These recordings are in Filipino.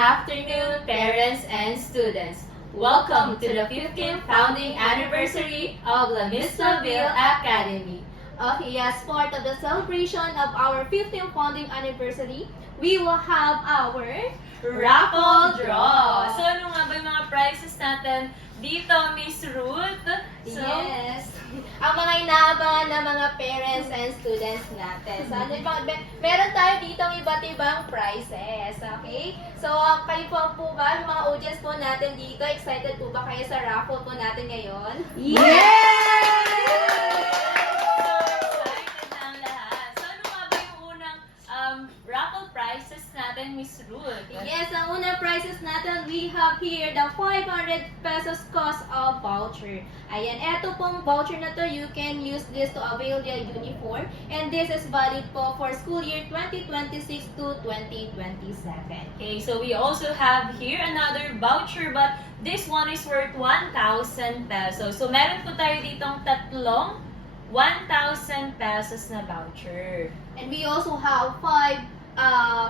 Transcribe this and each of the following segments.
afternoon, parents and students. Welcome to the 15th founding anniversary of La Mislaville Academy. Okay, as part of the celebration of our 15th founding anniversary, we will have our Raffle draw! So ano nga ba yung mga prizes natin dito, Miss Ruth? So, yes, ang mga inaabangan ng mga parents and students natin. So, meron tayo dito ng iba't ibang prizes, okay? So, kayo po ba, yung mga audience po natin dito, excited po ba kayo sa raffle po natin ngayon? raffle prizes natin, Miss Ruth? Yes, ang unang prizes natin, we have here the 500 pesos cost of voucher. Ayan, eto pong voucher na to, you can use this to avail the uniform. And this is valid po for school year 2026 to 2027. Okay, so we also have here another voucher, but this one is worth 1,000 pesos. So meron po tayo ditong tatlong 1,000 pesos na voucher. And we also have 5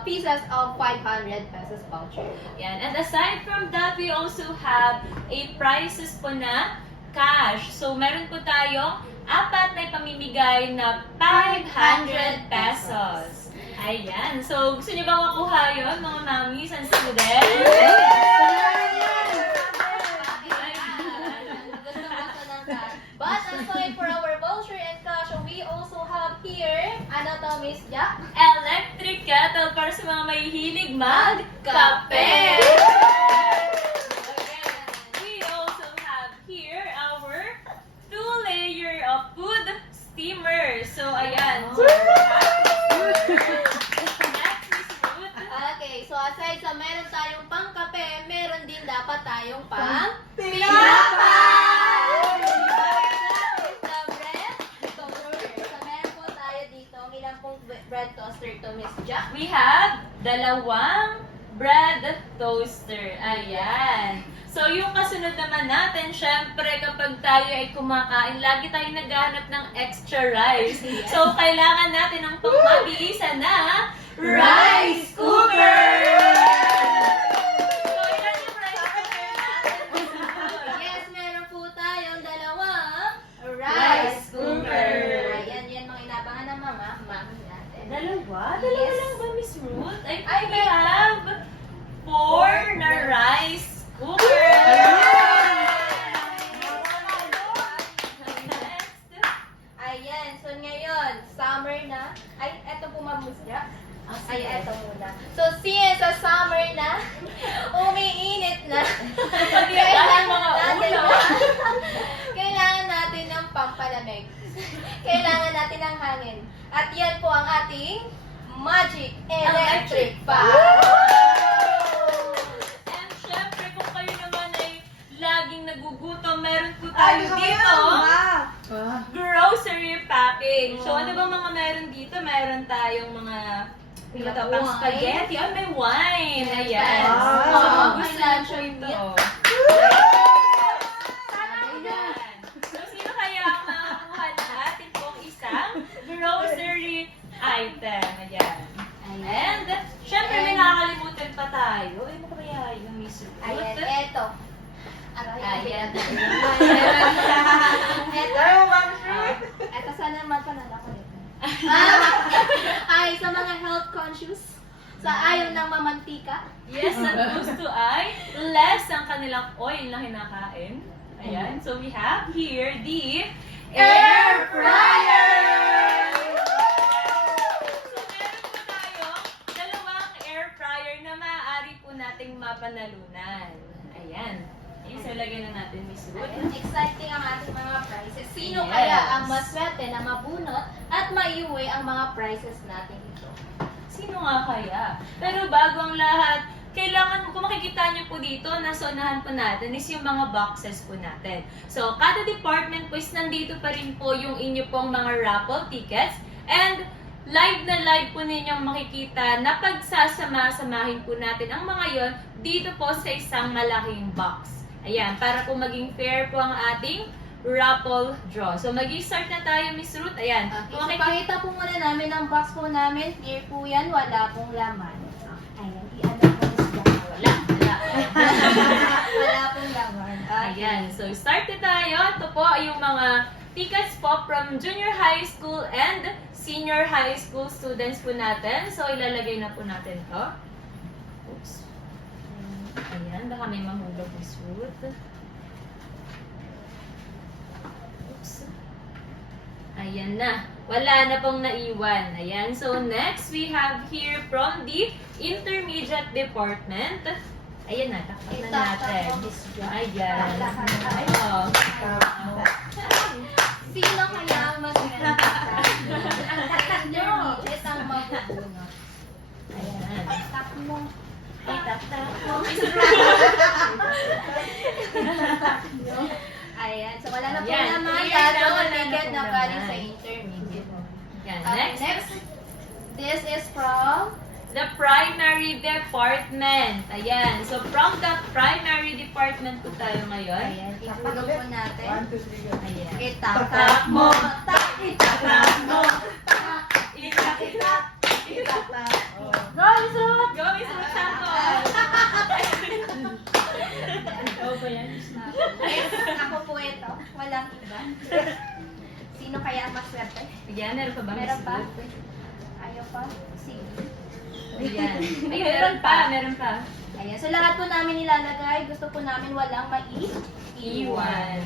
pieces of 500 pesos voucher. Yan. And aside from that, we also have a prizes po na cash. So, meron po tayo apat na ipamimigay na 500 pesos. Ayan. So, gusto niyo ba makuha yun, mga mommies and students? But aside for our voucher and cash, we also have here, ano to, Miss Jack? Electric kettle para sa mga mahihilig magkape. We also have here our 2-layer of food steamer. So, ayan. Okay, so aside sa meron tayong pangkape, meron din dapat tayong pang pinapa! Bread toaster to, Miss Jack. We have dalawang bread toaster. Ayan. So, yung kasunod naman natin, syempre, kapag tayo ay kumakain, lagi tayo naghahanap ng extra rice. So, kailangan natin ng pangmabilisan na rice cooker! So, ilan yung rice cooker natin? Yes, meron po tayong dalawang Rice cooker. Ayan, yan mga inabangan ng mami natin. Dalawa? Yes. Dalawa lang ba, Miss Ruth? I think we have 4 na rice cooker. Ayan, so ngayon, summer na. Ay, eto po mamusya. Ay, eto muna. So, since sa summer na, umiinit na. Kailangan natin ng pampalamig. Kailangan natin ng hangin. At yan po ang ating Magic Electric Fan. And syempre, kung kayo naman ay laging nagugutom, meron po tayo dito grocery packing. So, ano ba mga meron dito? Meron tayong mga pang spaghetti. Oh, may wine. Ayan. Wow. Gusto May niyo po luncheon ito. meat. Ayan. So, sino kaya ang makakuha ng ating pong isang grocery item? Ayan. And, syempre, may nakakalimutan pa tayo. Ay, ano kaya yung Miss Ruth? Ayan, eto. Ayan. Eto, sana naman panala ko nito. Ay, sa mga health conscious, sa ayaw ng mamantika. Yes, that goes to ay less ang kanilang oil na kinakain. Ayan. So, we have here the air fryer! So, meron po tayong dalawang air fryer na maaari po nating mapanalunan. Ayan. So, lagyan na natin, Miss Ruth. Ayan, exciting ang ating mga prizes. Sino Yes. kaya ang maswerte na mabunot at maiuwi ang mga prizes natin ito? Sino nga kaya? Pero bago ang lahat, kailangan, kung makikita niyo po dito, nasa unahan po natin is yung mga boxes po natin. So, kada department po is nandito pa rin po yung inyo pong mga raffle tickets. And, live na live po ninyong makikita na pagsasama-samahin po natin ang mga yon dito po sa isang malaking box. Ayan, para po maging fair po ang ating raffle draw. So, mag-start na tayo, Miss Ruth. Ayan. Okay, Kung so pakita po muna namin ang box po namin. Clear po yan, wala pong laman. Ayan, i-ano po Miss Jack. wala Wala pong laman. Ayan, so start na tayo. Ito po yung mga tickets po from junior high school and senior high school students po natin. So ilalagay na po natin to. Oops. Ayan, baka may mahulog na suit. Oops. Ayan na. Wala na pong naiwan. Ayan. So, next, we have here from the intermediate department. Ayan na. Takpak na natin. Ayan. Oh. Sino kaya ang mas ganda sa intermediate ang mabubunot? Ayan. Tap mo. Ay, tak. Ayan. So, wala na po Ayan. naman. Clear Lahat na, ng wala na ticket po na galing naman. sa intermediate. Ayan. Okay, Next, next. This is from the primary department. Ayan. So, from the primary department po tayo ngayon. Ayan, ipulog po natin. Ayan. Itak mo. Itak mo. Go, Miss Ruth! Go, Miss Ruth Santos! Next, ako po ito. Walang iba. Sino kaya ang maswerte? Ayan, meron pa ba, Miss Meron pa? Ruth? Ayaw pa? Sige. Ayan. Ay, meron pa, meron pa. Ayan. So, lahat po namin nilalagay. Gusto po namin walang Iwan.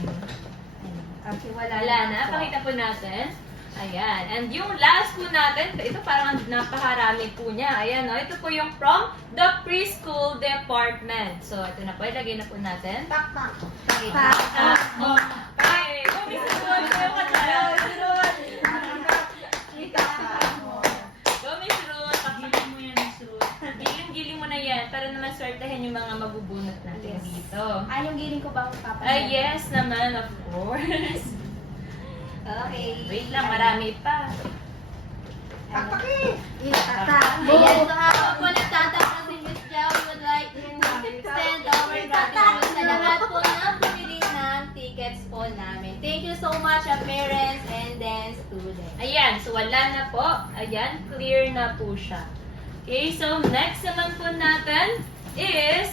Okay, Wala na. Pakita po natin. Ayan. And yung last po natin, ito parang napakarami po niya. Ayan, no? Ito po yung from the preschool department. So, ito na po. Ilagay na po natin. Pakpak. Okay. Go, Miss Ruth! Go ka dyan. Go, Miss Ruth! Pagiling mo yan, Miss Ruth. Giling-giling mo na yan para naman swertehin yung mga mabubunot natin Yes. dito. Yung giling ko ba ang papansin? Ay, yes naman, of course. Okay. Wait lang, marami pa. Ayan, so habang po nagtatapos si Miss Jao, we would like to extend our gratitude sa lahat po ng bumili ng tickets po namin. Thank you so much, parents and then students. Ayan, so wala na po. Ayan, clear na po siya. Okay, so next naman po natin is,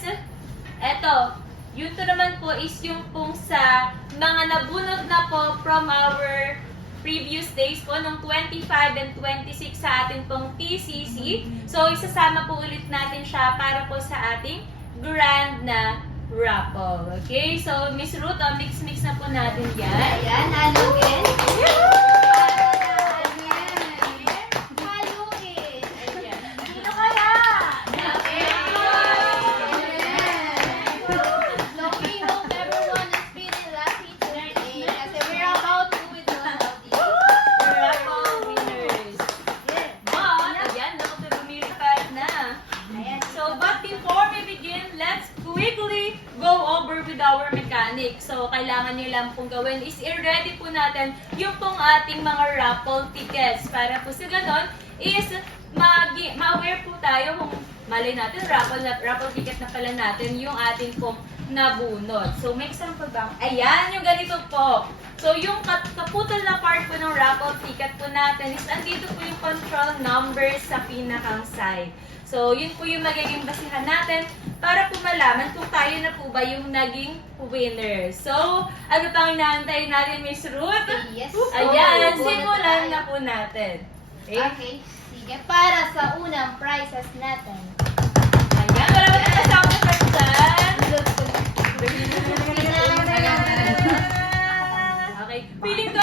eto, yun to naman po is yung pong sa mga nabunot na po from our previous days po, nung 25 and 26 sa ating pong TCC. So, isasama po ulit natin siya para po sa ating grand na raffle. Okay, so Miss Ruth, mix-mix na po natin yan. Ayan, halugin. Halugin. Ayan. Sino kaya? Okay. So we hope everyone is feeling lucky today kasi we're about to withdraw all these. Raffle winners. But, ayan, nakapag-lumilipad na. Ayan. So, but before we begin, let's quickly go over with our mechanic. So, kailangan nyo lang pong gawin is i-ready po natin yung pong ating mga raffle tickets. Para po sa ganon is ma-aware po tayo kung malay natin raffle ticket na pala natin yung ating pong nabunot. So, may example ba? Ayan, yung ganito po. So, yung kaputol na part po ng raffle ticket po natin is andito po yung control numbers sa pinakang side. So, yun po yung magiging basihan natin para po malaman kung tayo na po ba yung naging winner. So, ano pang inaantay natin, Miss Ruth? Yes. Ayan, Oo, simulan tayo. na po natin. Okay? Okay, sige. Para sa unang prizes natin. Ayan, wala ba tayo sound effect dyan? Okay, feeling ko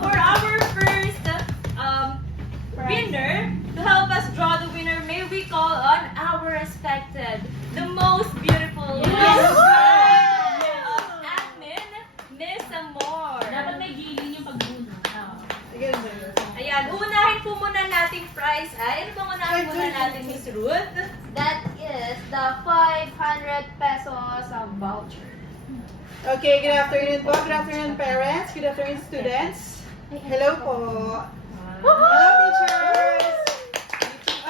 for our first winner, to help us draw the winner, may we call on our respected, the most beautiful admin, Miss Amor. Dapat may giling yung pagbuno. Ayan, unahin po muna nating prize ay, ano bang unahin muna natin, Miss Ruth? That is the 500 pesos voucher. Okay, good afternoon po. Good afternoon, parents. Good afternoon, students. Hello po. Hello, teachers.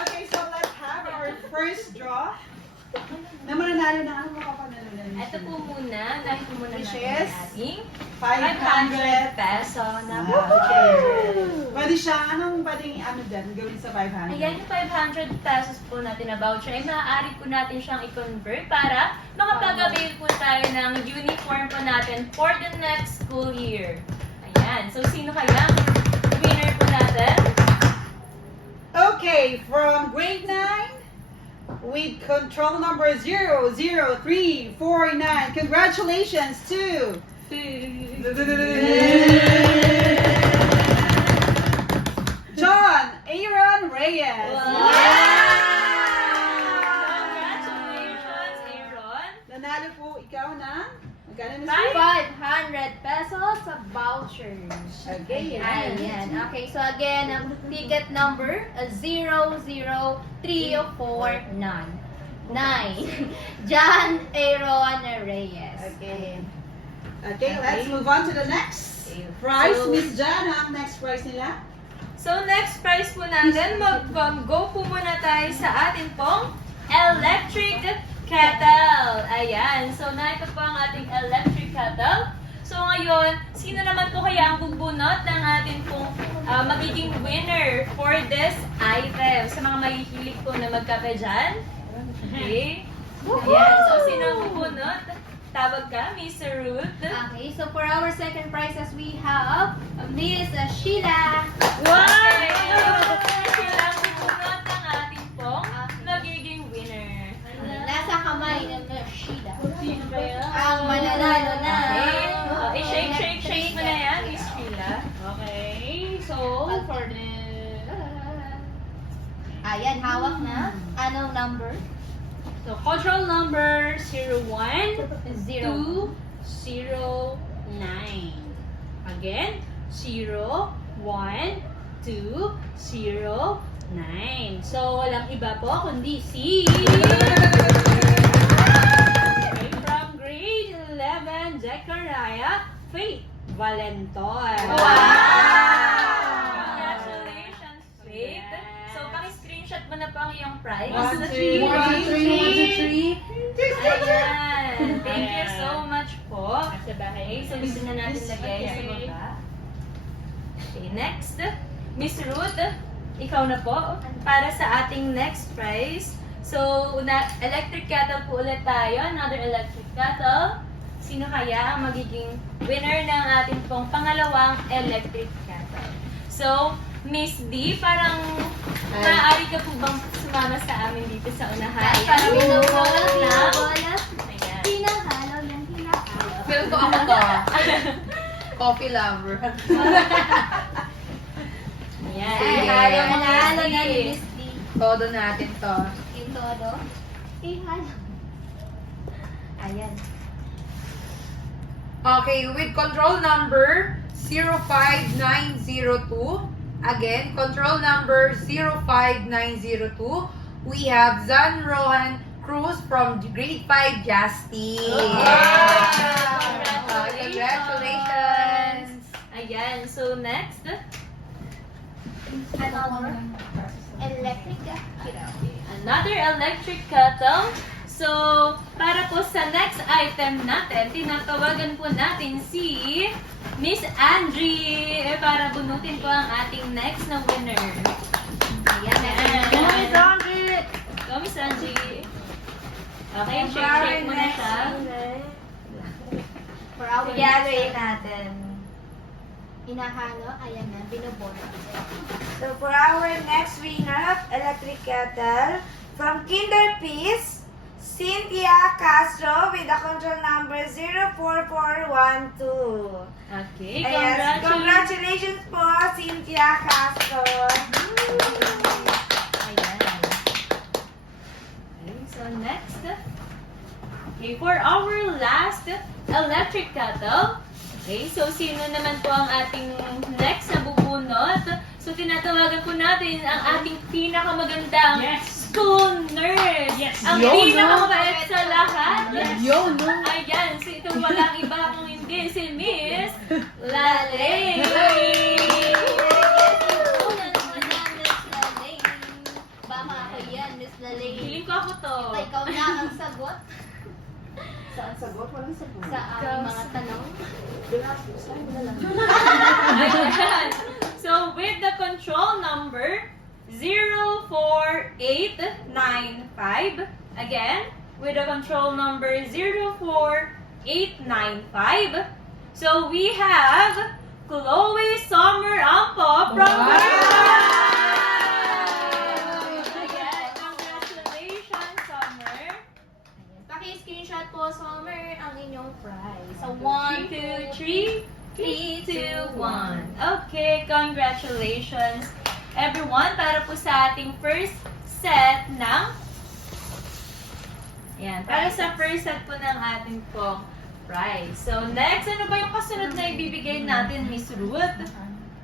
Okay, so let's have our first draw Na mananalo na ano makapanalo na Ito po muna, dahil po muna Which natin is? ating 500 peso na Ah, voucher. okay. Pwede siya, anong pwedeng ano dyan, gawin sa 500? Ayan yung 500 pesos po natin na voucher ay maaari po natin siyang i-convert para makapag-avail po tayo ng uniform po natin for the next school year. Ayan. So, sino kaya ang winner po natin? Okay, from grade 9 with control number 00349. Congratulations to John Aaron Reyes. Wow! Congratulations, Aaron! Nanalo po ikaw ng magkano na Five. siya? 500 pesos sa vouchers. Okay, Ayan. Okay, so again, ang ticket number 00349. 9. John Aaron Reyes. Okay. Okay, let's move on to the next prize. So- Miss Jan, ang next prize nila? So, next prize po natin, mag-go po muna tayo sa atin pong electric kettle. Ayan. So, narito po ang ating electric kettle. So, ngayon, sino naman po kaya ang bubunot ng atin pong magiging winner for this item? Sa mga mahihilig po na magkape dyan. Okay. Ayan. So, sino ang bubunot? Tawag ka, Miss Ruth. Okay, so for our second prizes, we have Miss Sheila. Wow! Sila ang bubunot ng ating pong magiging winner. Nasa kamay ng Miss Sheila. Sino ba yan? Ang mananalo na. Okay. Shake mo na yan, Miss Sheila. Okay, so for the... Ayan, hawak na. Anong number? So, control number 01 Zero. 209. Again, 0 1 2 0 9. So, walang iba po kundi si... Okay, from grade 11, Zechariah Faith Valenton. Congratulations, Faith. So, paki-screenshot mo na po ang iyong prize. 1, 2, 3. Ayan. Thank you so much po. Sa bahay. Okay, so gusto na natin lagay sa baba. Okay, next. Miss Ruth, ikaw na po para sa ating next prize. So, electric kettle po ulit tayo. Another electric kettle. Sino kaya ang magiging winner ng ating pong pangalawang electric kettle? So, Miss D, parang maaari ka po bang sumama sa amin dito sa unahan? Parang Pinag-bolas lang. pinabolas. Ayan. Pinahalo yan, pinahalo. Feel ko ako to. Coffee lover. Ayan. Ihalo mo na. Halo na ni Miss D. Todo natin to. Yung todo. Ihalo. Ayan. Okay, with control number 05902. Again, control number 05902. We have Zan Rohan Cruz from grade 5 Justin. Congratulations. Ayan, so next. Another electric Another electric kettle. So, para po sa next item natin, tinatawagan po natin si Miss Angie para bunutin po ang ating next na winner. Ayan. Miss Angie! Go, Miss Angie. Okay, shake mo na siya. For our Gagawin natin. inahalo, ayan na, binubona. So for our next winner of electric kettle, from Kinder Peace, Cynthia Castro with the control number 04412. Okay, Yes, congratulations. congratulations po, Cynthia Castro. Ayan. Okay, so next. Okay, for our last electric kettle. Okay, so sino naman po ang ating next na bubunot? So tinatawagan po natin ang ating pinakamagandang Yes. school nurse. Yes. Ang Yun, pinakamabait sa lahat. Yun, no? Ayan, so ito walang iba kung hindi si Miss Lalay. Baka ako Ayan, Miss Lalay. Feeling ko ako to. Ikaw na ang sagot Saan sagot? Walang sagot. sa aming mga tanong. Ayan. So, with the control number 04895, again, with the control number 04895, so we have Chloe Summer Ampo from Again, congratulations, Summer. Paki-screenshot po, Summer, ang inyong prize. So, 1, 2, 3, 3, 2, 1. Okay, congratulations everyone para po sa ating first set ng para sa first set po ng ating pong prize. So next, ano ba yung kasunod na ibibigay natin, Miss Ruth?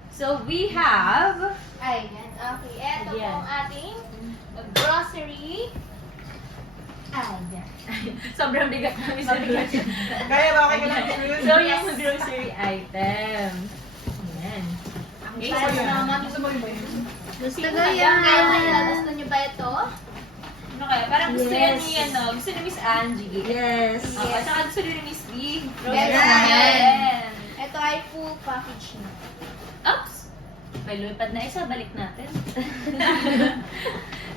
So we have Ayan, okay. Ito po Ayan. ang ating grocery. Ayan. sobrang bigat na Miss Ruth. Kaya ba okay ka lang, Ruth? So yung grocery item. Ayan. Okay, so Para naman. Gusto mo yun ba yun? Gusto ko yan. Gusto niyo ba ito? ano kaya? Parang gusto yan ni, gusto ni Miss Angie. Yes. At saka gusto rin ni Miss B. Yes. Ayan. Ito ay full package na. Oops! May lumipad na isa, balik natin.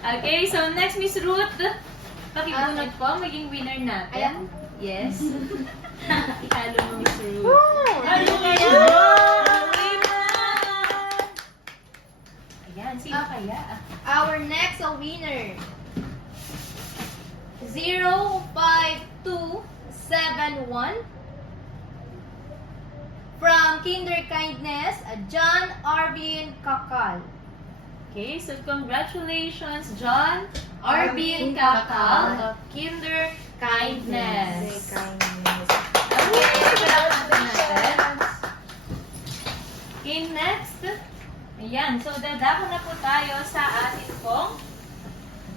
Okay, so next Miss Ruth, pakibunod po, maging winner natin. Ayan. Yes. Ihalo mo Miss Ruth. Ano kaya? Ayan, sino kaya? Our next winner. 05271 from Kinder Kindness, John Arvin Kakal. Okay, so congratulations, John Arbin Kakal of Kinder Kindness. Okay, palakpakan natin. Okay, next. Ayan, so dadako na po tayo sa ating pong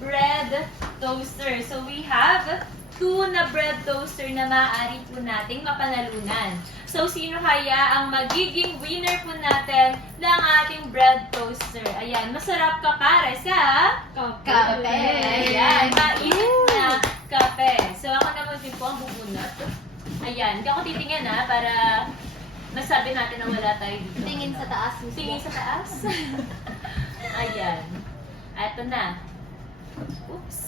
bread toaster. So we have 2 na bread toaster na maaari po nating mapanalunan. So sino kaya ang magiging winner po natin ng ating bread toaster? Ayan, masarap ka para sa Kape. Ayan, mainit na kape. So ako naman din po ang bubunot. Ayan, hindi ako titingin para masabi natin na wala tayo dito. Tingin sa taas. Miss Tingin sa taas. Ayan. Eto na. Oops.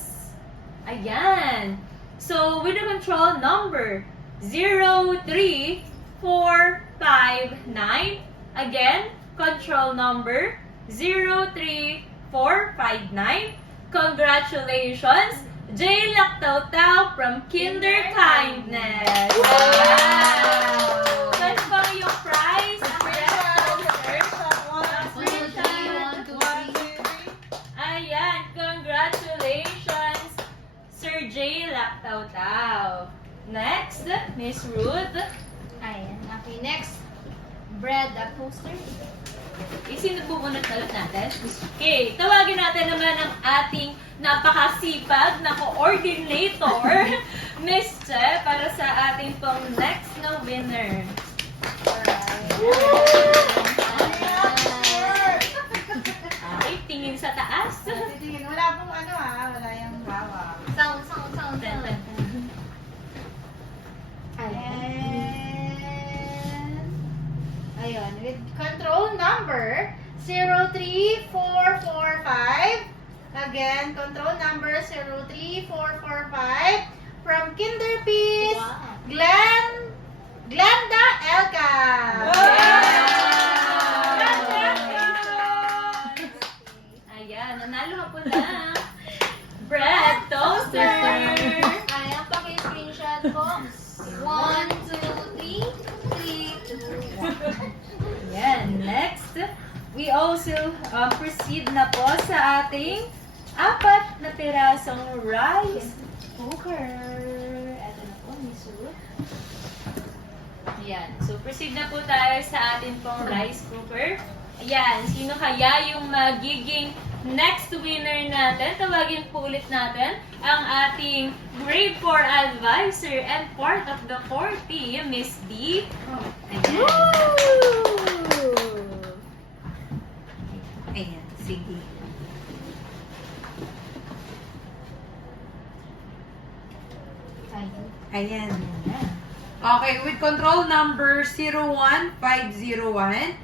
Ayan. So, with the control number 03459. Again, control number 03459. Congratulations, Jay Lactautau from Kinder Kindness. Wow! Saan ba yung prize? Ayan, congratulations, Sir Jay Lactautau. Next, Miss Ruth. Ayan. Okay, next. Bread toaster. Sino bubunot na ulit natin? Okay, tawagin natin naman ang ating napakasipag na coordinator, Miss Che, para sa ating pong next na winner. Ay, tingin sa taas. Wala pong wala yung bawa. Sound. Ten, ten, ten. And, ayun, with control number 03445. Again, control number 03445 from Kinder Peace, Wow. Glenda Elka. Ayan, nanalo ka po na. Bread toaster. Ayan, paki-screenshot ko. 1, 2, 3, 3, 2, 1. Ayan, next, we also proceed na po sa ating 4 na pirasong rice cooker. Ito na po, Miss Ruth. Ayan, so proceed na po tayo sa ating pong rice cooker. Ayan, sino kaya yung magiging next winner natin? Tawagin po ulit natin ang ating grade 4 advisor and part of the core team, Miss D. Ayan. Ayan, sige. Ayan. Okay, with control number 01501,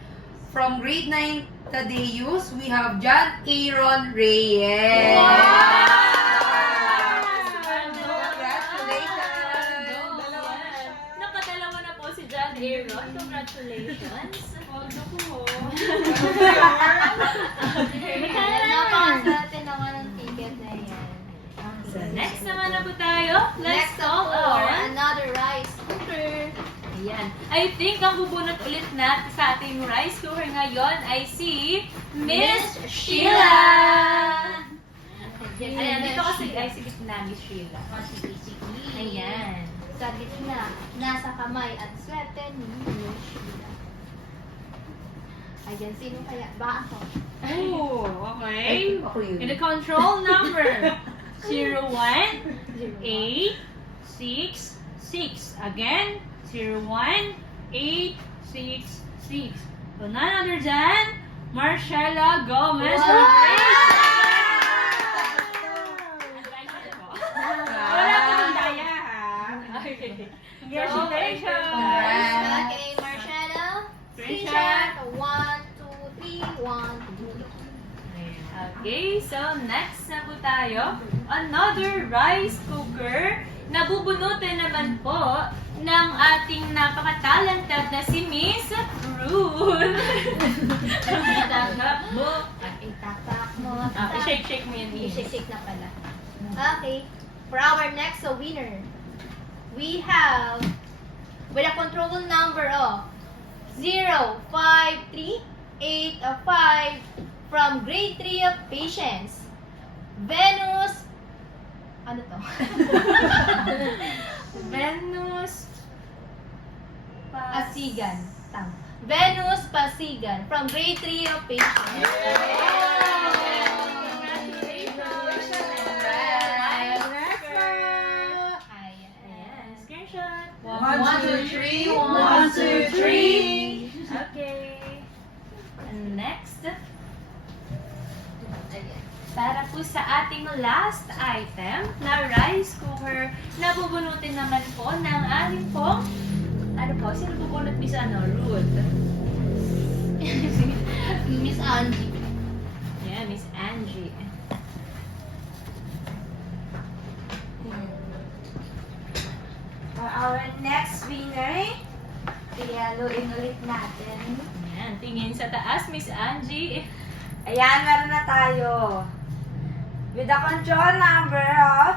from grade 9 Tadeus, we have John Aaron Reyes. Congratulations! Nakadalawa na po si John Aaron. Congratulations. Napakaswerte naman ng ticket na yan. So, next naman na po tayo. Let's Next go for on. another rice cooker. Ayan. I think ang bubunot ulit natin sa ating rice cooker ngayon ay si Miss Sheila. Ayan, dito kasi ay si gitna, Miss Sheila. Ayan. Sa gitna, nasa kamay at swerte ni Miss Sheila. Ayan, sino kaya? Ba ako? Oh, okay. Ako yun. In the control number 01866. Again, 01866. So none other than Marcella Gomez. Wow! Wala pa ng daya, ha? Congratulations! Okay, Marcelo. Screenshot. 1, 2, 3, 1, 2. Okay, so next na po tayo. Another rice cooker na bubunutin naman po ng ating napaka-talented na si Miss Ruth. Itatak mo. Itatak mo. I-shake mo yan, Miss. I-shake na pala. Okay. For our next winner, we have, with a control number of 05385 from grade 3 of Patience, Venus, ano to? Venus Pasigan. Tama. Venus Pasigan from grade 3 of Patience. Ayan, screenshot. 1, 2, 3. 1, 2, 3. Okay. And next, Ayan. para po sa ating last item na rice cooker na bubunutin naman po ng ating pong, ano po, sino bubunot Miss Ruth? Miss Angie. Yeah, Miss Angie. For our next winner, iyaluin ulit natin. Ayan, tingin sa taas, Miss Angie. Ayan, meron na tayo. With the control number of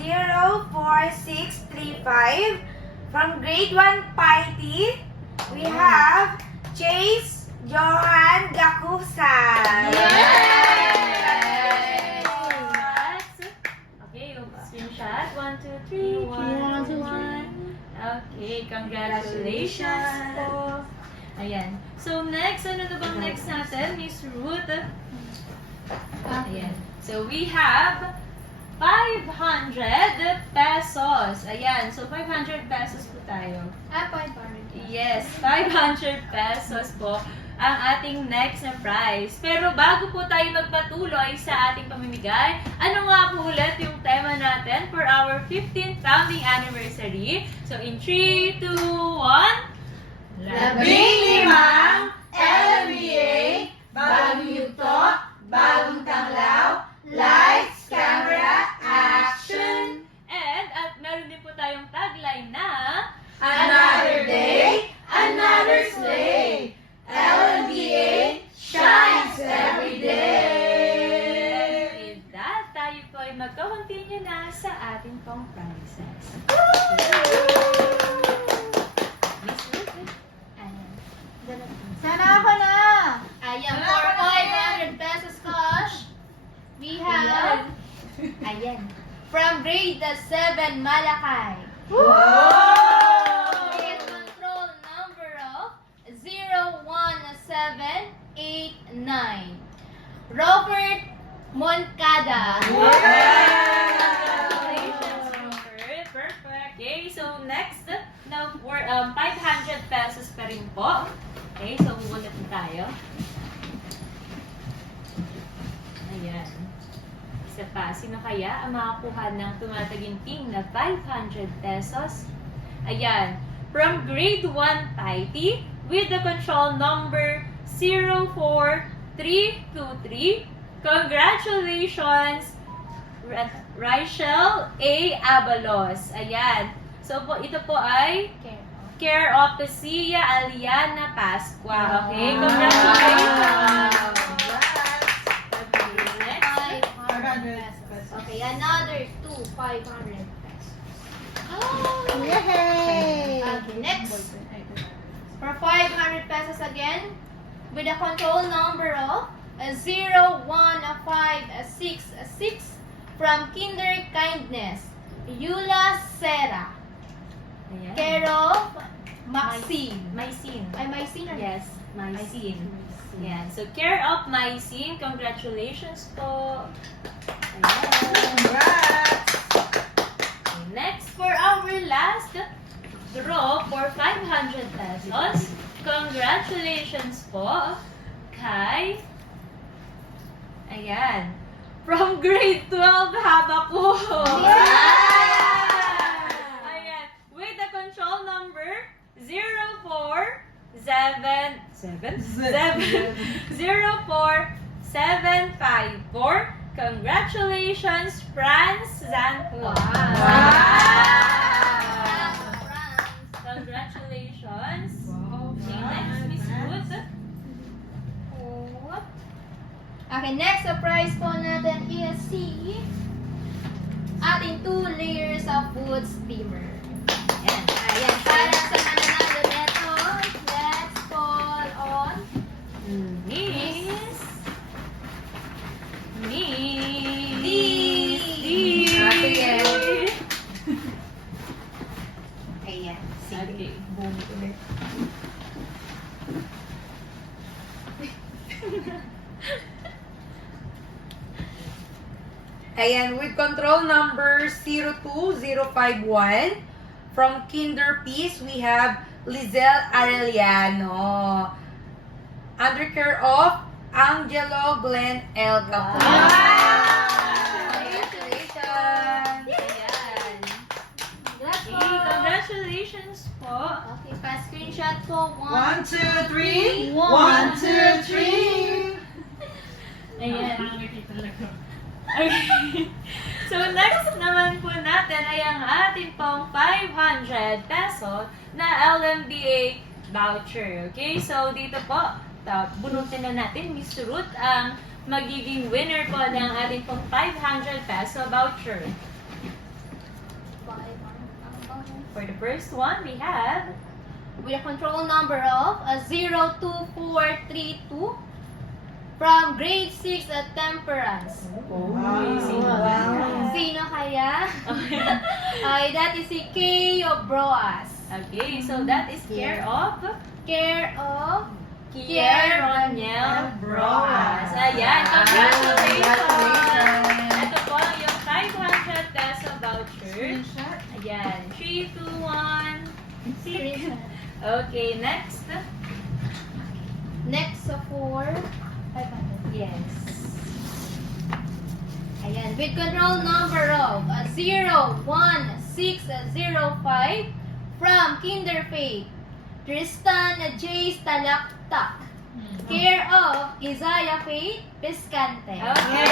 04635 from grade 1 Party, we have Chase Johan Gakusan. Okay, screenshot. 1, 2, 3. 1, 2, 1. Okay, congratulations po. Ayan. So next, ano na bang next natin, Miss Ruth? Ayan. So we have 500 pesos. Ayan. So 500 pesos po tayo. Yes, 500 pesos po ang ating next na prize. Pero bago po tayo magpatuloy sa ating pamimigay, ano nga po ulit yung tema natin for our 15th founding anniversary? So in 3, 2, 1, Labing-limang LMBA, bagong yugto, bagong tanglaw, lights, camera, action. And at meron din po tayong tagline na Another day, another slay. LMBA shines every day. with that, tayo po ay magko-continue na sa ating pong prizes. Miss Ruth, Ayan. Sana ako na. Ayan, for 500 pesos cash, we have, ayan, from grade 7 Malakay. Wow! With control number of 01789. Robert Moncada. congratulations, Robert. Perfect. Okay, so next, now for 500 pesos pa rin po. Okay, so bubunot na tayo. Ayan. Isa pa. So sino kaya ang makakuha ng tumataginting na 500 pesos? Ayan, from grade 1 Taiti with the control number 04323. Congratulations, Rachel A. Abalos. Ayan. So po, ito po ay care of Sia Aliana Pascua. Okay, congratulations. Next. 500 pesos. Okay, another 500 pesos. Yay! Okay, next. For 500 pesos again, with a control number of 0156 from Kinder Kindness, Yula Sera, Ayan. care of Maxine. Mycene. Ay, Maxine or Yes, Mycene. Yan. So, care of Mycene. Congratulations po. Ayan. Congrats! Okay, next, for our last draw for 500 pesos. Congratulations po kay... Ayan. From grade 12, Habako. Ayan. With the control number 04754. Congratulations, Franz Zantua. Congratulations. Okay, next, Miss Ruth. Okay, next surprise po natin is si ating 2 layers of food steamer. Ayan. Ayan, para sa mananalo neto, let's call on Miss. Sige. Ayan. Okay. Ayan, with control number 02051 from Kinder Peace, we have Lizelle Arellano. Under care of Angelo Glenn L. Capone. Congratulations! Ayan. Let's Okay, go. congratulations po. Okay, pa-screenshot po. 1, 2, 3. 1, 2, 3. Ayan. Okay. So, next naman po natin ay ang ating pong 500 peso na LMDA voucher. Okay? So, dito po, bunutin na natin, Miss Ruth, ang magiging winner po ng ating pong 500 peso voucher. For the first one, we have With a control number of 02432 from grade 6 at Temperance. Sino kaya? Ay, that is si Kay Broas. Okay, so that is care of Care of Kier Roniel Broas. Ayan, congratulations! Ito po yung 500 peso voucher. Ayan, 3, 2, 1, Screenshot. Okay, next. Next for 500. Yes. Ayan, with control number of 01605 from Kinder Faith, Tristan J. Stalaktak. Care of Isaiah Faith Piscante. Okay.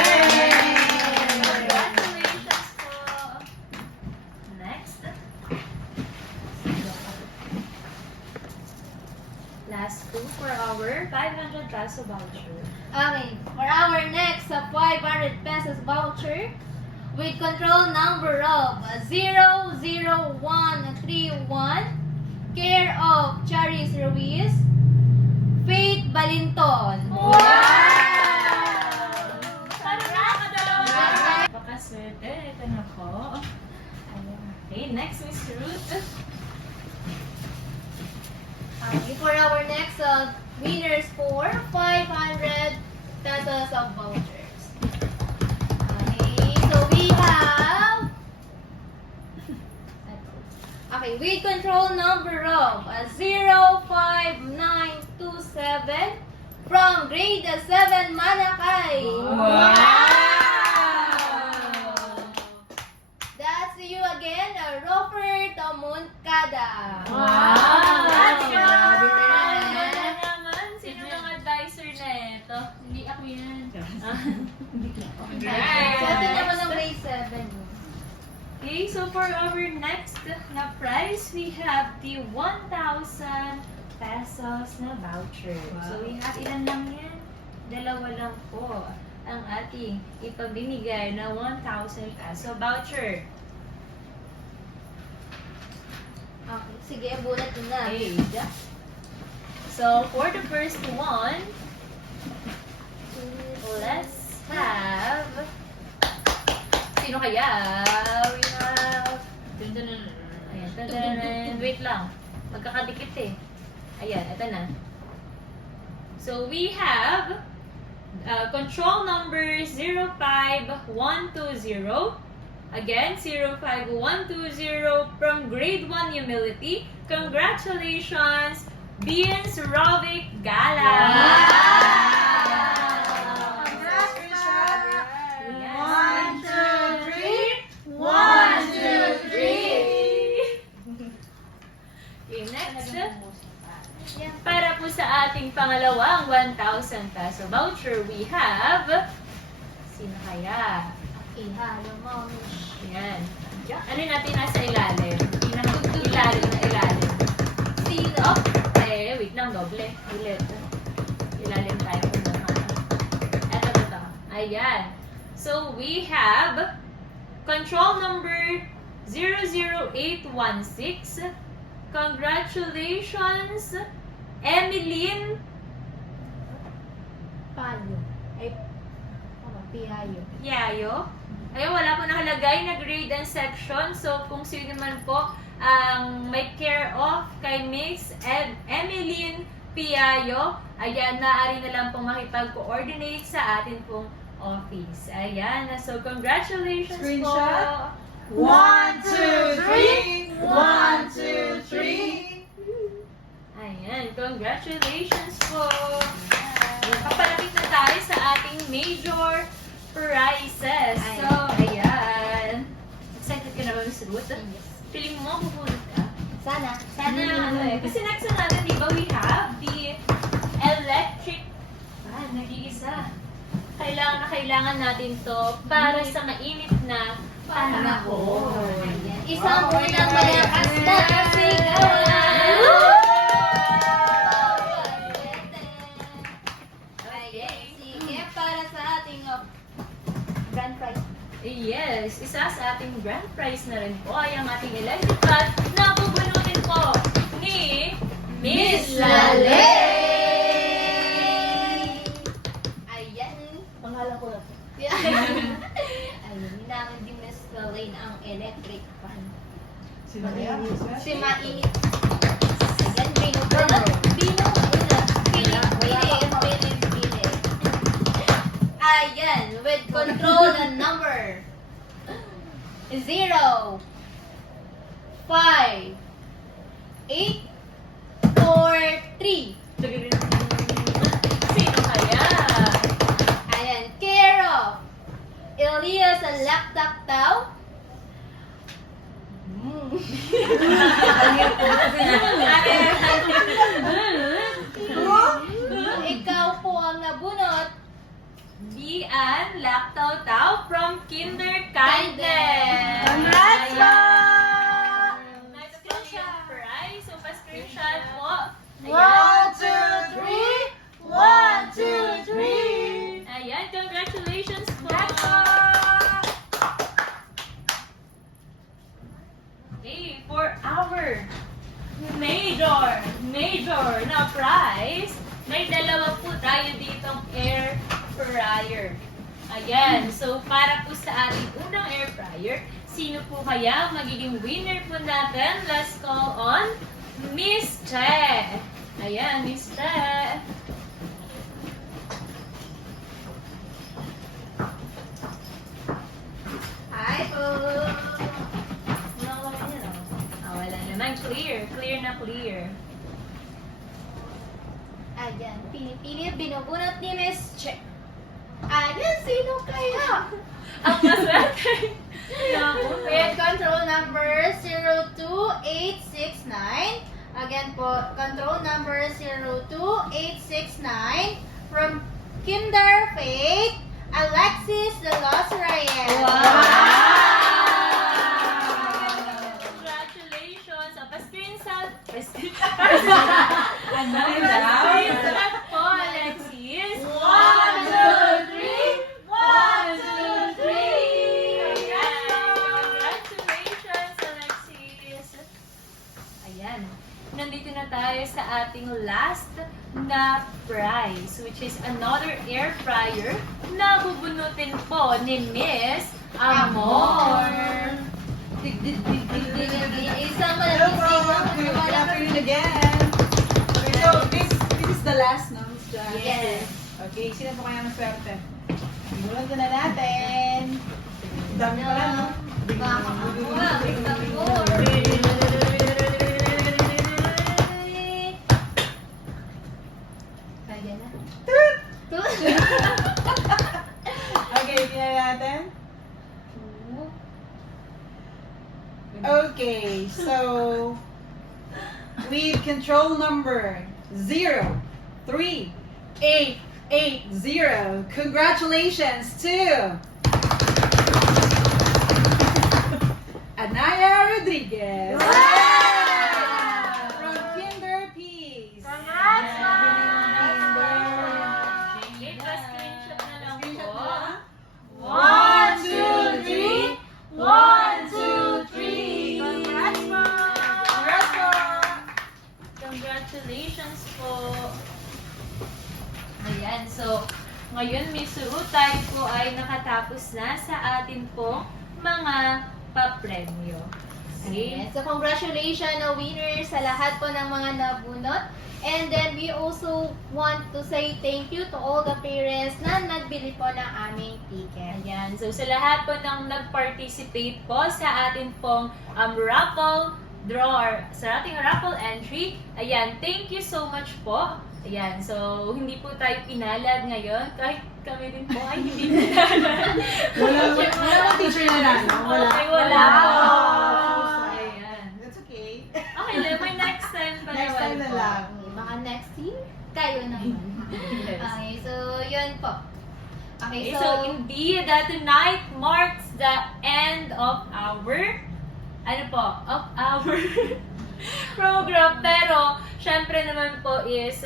Congratulations po. Next. Last two for our 500 peso voucher. Okay, for our next 500 pesos voucher, with control number of 00131, care of Charis Ruiz, Faith Balinton. Wow! Pakaswerte. Ito na po. Okay, next, Miss Ruth. Okay, for our next winners for 500 pesos of vouchers. Okay, so we have... Okay, with control number of 05927 from grade 7 Manakay. Wow! Roberto Moncada. Wow! That's Grabe right! naman. Ganda naman. Sino ang advisor na ito? Hindi ako yan. So, ito naman ang grade 7. Okay, so for our next na prize, we have the 1,000 pesos na voucher. Wow. So we have, ilan lang yan? Dalawa lang po ang ating ipabinigay na 1,000 peso voucher. Okay, sige, bulat mo na. Okay. So for the first one, let's have... Sino kaya? We have... Ayan, tadadadad. Wait lang. Magkakadikit eh. Ayan, ito na. So we have control number 05120. Again, 05120 from grade 1 humility. Congratulations, Beans Rovic Gala! Congrats, ma'am. Yes. 1, 2, 3. 1, 2, 3. Okay, next. Para po sa ating pangalawang 1,000 peso voucher, we have... Sino kaya? Ihalo mo. Ayan. Ano natin nasa ilalim? Ilalim na ilalim. Sino? Eh, wait lang, doble. Ulit. Ilalim tayo kung naman. Eto. Ayan. So, we have control number 00816. Congratulations, Emeline Palo. Ay, Piayo. Yayo. Ayun, wala po nakalagay na grade and section. So, kung sino man po ang may care of kay Miss Emeline Piayo, ayan, maaari na lang pong makipag-coordinate sa atin pong office. Ayan. So, congratulations Screenshot. po. 1, 2, 3. 1, 2, 3. Ayan, congratulations po. Papalapit na tayo sa ating major prizes. So, ayan. Excited ka na ba, Miss Ruth? Feeling mo mapupulot ka? Sana. Sana ano eh. Kasi next na natin, di ba, we have the electric fan, nag-iisa. Kailangan natin to para sa mainit na panahon. Isang unang malakas na sigawan. Okay, sige, para sa ating grand prize. Yes, isa sa ating grand prize na rin po ay ang ating electric fan na bubunutin po ni Miss Lale! Ayan. Pangalan ko na po. Ayun, ninangan din Miss Lorraine ang electric fan. Si mainit. Ayan, binubunot. Pili. Ayan, with control and number 0, 5, 8, 4, 3. Sino kaya? Ayan, care of Elias and Laktaktaw. Ikaw po ang nabunot. Dian Laktaw-Taw from Kinder Kindness. Congrats po! Nice screenshot prize. So, pa-screenshot po. 1, 2, 3. 1, 2, 3. Ayan, congratulations po. Okay, for our major na prize, may dalawa po tayo ditong air fryer. Ayan, so para po sa ating unang air fryer, sino po kaya ang magiging winner po natin? Let's call on Miss Che. Ayan, Miss Che. Hi po. Wala naman. Clear. Clear na clear. Ayan, pinipili, binubunot ni Miss Che. Ayan, sino kaya? Ang maswerte. With control number 0 Ayan po, control number 02869 from Kinder Faith, Alexis de los Reyes. Congratulations! Pa-screenshot po, Alexis. 1, 2, 3! 1, 2, 3! Congratulations, Alexis! Ayan. Nandito na tayo sa ating last na prize, which is another air fryer na bubunutin po ni Miss Amor. Isang Hello po. malaking Good afternoon again. Okay, so this is the last, no, Miss Jan? Yes. Okay, sino po kaya ng swerte? Simulan na natin. Ang dami pala, no? Kaya na. Okay, tingnan natin. Okay, so with control number 03880. Congratulations to Anaya Rodriguez. From Kinder Peace. Congrats, Okay, pa-screenshot na lang Screenshot po. na lang. 1, 2, 3! 1, 2, 3! Congrats po! Congrats po. Congratulations po! Ayan, so ngayon Miss Ru, tayo po ay nakatapos na sa atin pong mga papremyo. Okay? Ayan. So, congratulations na winners sa lahat po ng mga nabunot. And then, we also want to say thank you to all the parents na nagbili po ng aming ticket. Ayan, so sa lahat po ng nag-participate po sa atin pong raffle draw, sa ating raffle entry, ayan, thank you so much po. Ayan, so hindi po tayo pinalad ngayon, kahit kami din po ay hindi pinalad. Wala bang teacher na no? Okay, wala po. Wow. Ayan. That's okay. Okay, may next time pa Next time na po. lang. Baka next year, kayo naman. Yes. Okay, so, yun po. Okay, so indeed, that tonight marks the end of our, program. Pero, syempre naman po is,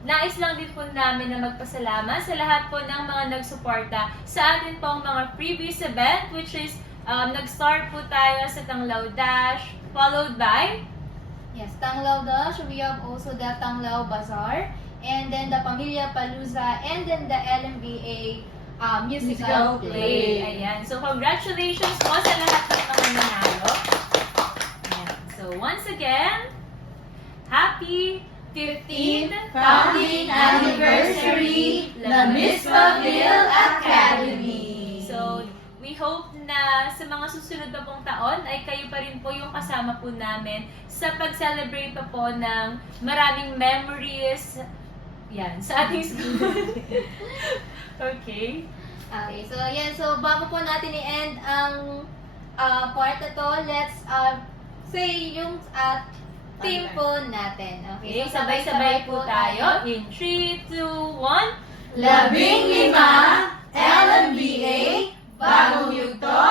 nais lang din po namin na magpasalamat sa lahat po ng mga nagsuporta sa atin pong mga previous event, which is, nag-start po tayo sa Tanglaw Dash, followed by, yes, Tanglaw Dash, we have also the Tanglaw Bazaar, and then the Pamilya Palooza, and then the LMBA musical play. Ayan. So, congratulations po sa lahat ng mga nanalo. Ayan. So, once again, happy 15th founding anniversary, La Mispaville Academy. So, we hope na sa mga susunod pa pong taon ay kayo pa rin po yung kasama po namin sa pag-celebrate pa po ng maraming memories yan, sa ating school. Okay. Okay, so yan. So, bago po natin i-end ang part na to, let's say yung team po natin. Okay, sabay-sabay po tayo. In 3, 2, 1. 15 LMBA, bagong yugto,